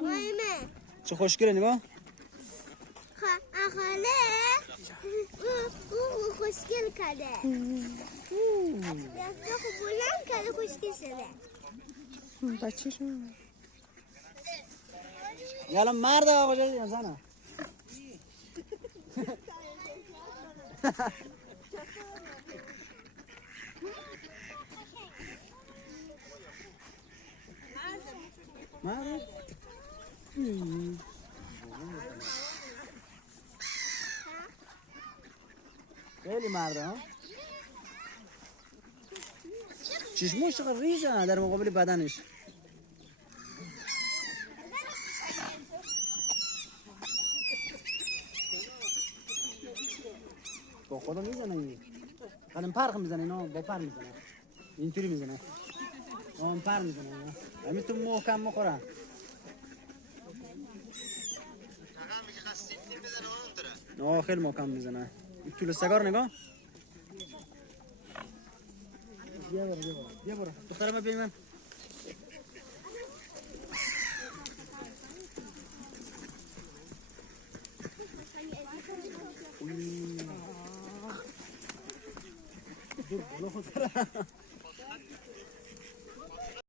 مهمه چه خوشگله نگاه. خاله او خوشگل کرده. دستا خوب بلند کرده خوشگل شده. بچه شون یالا مرد آقا جایی زنه. مرد خیلی مرده ها. چشموش چقدر ریزه در مقابل بدنش. با خدا میزنه این قدم پرخ میزنه اینا با پر میزنه اینطوری میزنه اون پر میزنه همین تو محکم مخوره نه خیلی محکم میزنه این طول سگار نگاه بیا برو دخترم ببین من دور